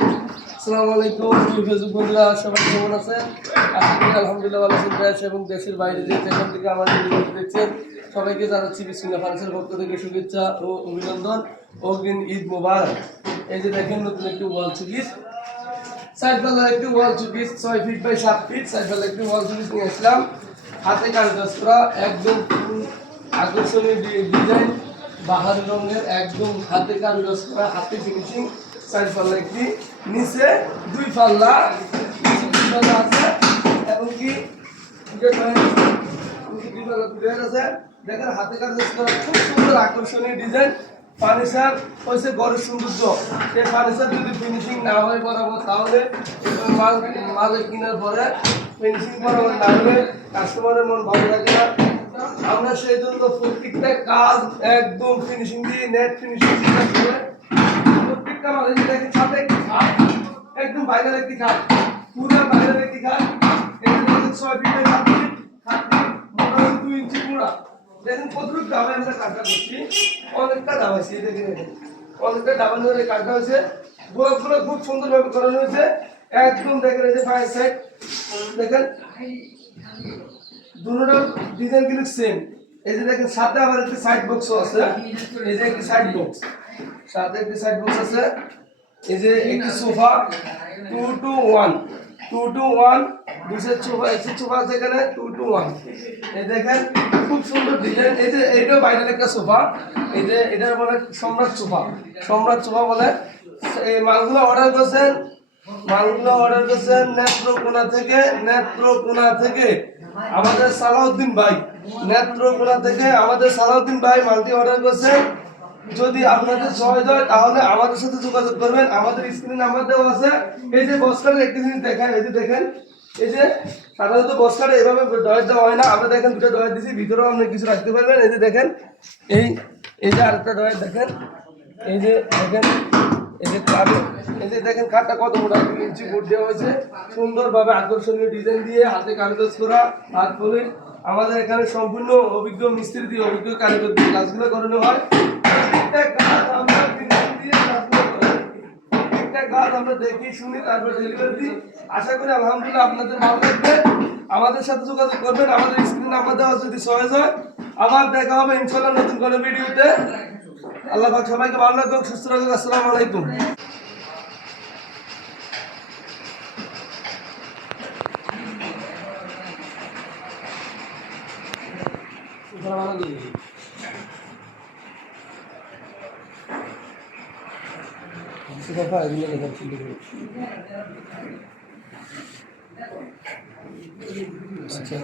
আসসালামু আলাইকুম ফেসবুক বন্ধুরা, সবাই কেমন আছেন? আশা করি আলহামদুলিল্লাহ ভালো আছেন। দেশ এবং দেশের বাইরে যে যেখান থেকে আমাদের ভিডিও দেখছেন সবাইকে জানাচ্ছি বিসমিল্লাহ ফার্নিচারের পক্ষ থেকে শুভেচ্ছা ও অভিনন্দন। অগ্রিম ঈদ মোবারক। এই যে দেখেন নতুন একটি ওয়াল শোকেস, সাইডওয়ালা একটি wall showcase 6 feet by 7 feet সাইডওয়ালা একটি ওয়াল শোকেস নিয়ে আসলাম। হাতে কারুকাজ করা, একদম আকর্ষণীয় ডিজাইন, বাহারি রঙের, একদম হাতে কারুকাজ করা, হাতে ফিনিশিং। 4 পাল্লা একটি, নিচে 2 পাল্লা, আছে এবং কি আছে। দেখেন হাতে কারুকাজ করা, খুব সুন্দর আকর্ষণীয় ডিজাইন। ফার্নিচার হয়েছে ঘরের সৌন্দর্য। সেই ফার্নিচার যদি ফিনিশিং না হয় বরাবর, তাহলে মাল কেনার পরে ফিনিশিং বরাবর না হলে কাস্টমারের মন ভালো লাগে না। আমরা সেই জন্য প্রত্যেকটা কাজ একদম ফিনিশিং দিয়ে, নেট ফিনিশিং দিয়ে প্রত্যেকটা মাল দেখেন। সাথে একটি খাট, একদম বাইরের একটি খাট, পুরো বাইরের একটি খাট। এটা দেখেন 6 ফিট বাই 7 ফিট খাটটি, মোটামুটি 2 ইঞ্চি পুরা। দেখেন কতটুকু ডাবায় আমরা কাটটা করছি, অনেকটা ডাবাইছি। দেখেন অনেকটা ডাবানো হয়ে কাটটা হয়েছে। গোলাপগুলো খুব সুন্দরভাবে করানো হয়েছে। একদম দেখেন এই যে ফায়ার সাইড, দেখেন দুটোটার ডিজাইন কিন্তু সেম। এই যে দেখেন সাথে আবার একটা সাইড বক্সও আছে। এই যে একটি সাইড বক্স, সাথে একটি সাইড বক্স আছে। এই যে একটি সোফা 2 to 1, 2 to 1 দুসের সোফা, একটি সোফা আছে এখানে 2 to 1। এই দেখেন খুব সুন্দর ডিজাইন। এই যে এইটাও বাইরের একটা সোফা। এই যে এটার বলে সম্রাট সোফা, সম্রাট সোফা বলে। এই মালগুলো অর্ডার করছেন, নেত্রকোনা থেকে, নেত্রকোনা থেকে আমাদের সালাউদ্দিন ভাই, নেত্রকোনা থেকে আমাদের সালাউদ্দিন ভাই মালটি অর্ডার করছেন। যদি আপনাদের সহজ হয় তাহলে আমাদের সাথে যোগাযোগ করবেন। আমাদের স্ক্রিনে নাম্বার দেওয়া আছে। এই যে বস্তাটা একটি জিনিস দেখায়, এই যে দেখেন, এই যে সাধারণত বস্তাটা এভাবে ডয়ের দেওয়া হয় না। আমরা দেখেন দুটো ডয়ের দিচ্ছি, ভিতরেও আপনি কিছু রাখতে পারবেন। এই যে দেখেন, এই যে আরেকটা ডয়ের দেখেন, এই যে দেখেন, এই যে এই যে দেখেন খাটটা কত মোটা, 2 ইঞ্চি বোর্ড দেওয়া হয়েছে সুন্দরভাবে, আকর্ষণীয় ডিজাইন দিয়ে, হাতে কারুকাজ করা, হাত ফলে। আমাদের এখানে সম্পূর্ণ অভিজ্ঞ মিস্ত্রি দিয়ে, অভিজ্ঞ কারিগর দিয়ে কাজগুলো করানো হয়। প্রত্যেকটা কাজ আমরা ফিনিশিং দিয়ে কাজগুলো করি। প্রত্যেকটা কাজ আমরা দেখি শুনি, তারপর ডেলিভারি দিই। আশা করি আলহামদুলিল্লাহ আপনাদের ভালো লাগবে। আমাদের সাথে যোগাযোগ করবেন। আমাদের স্ক্রিনে নাম্বার দেওয়া যদি সহজ হয়। আবার দেখা হবে ইনশাআল্লাহ নতুন কোনো ভিডিওতে। আল্লাহ পাক সবাইকে ভালো রাখুক, সুস্থ রাখুক। আসসালামু আলাইকুম। আচ্ছা।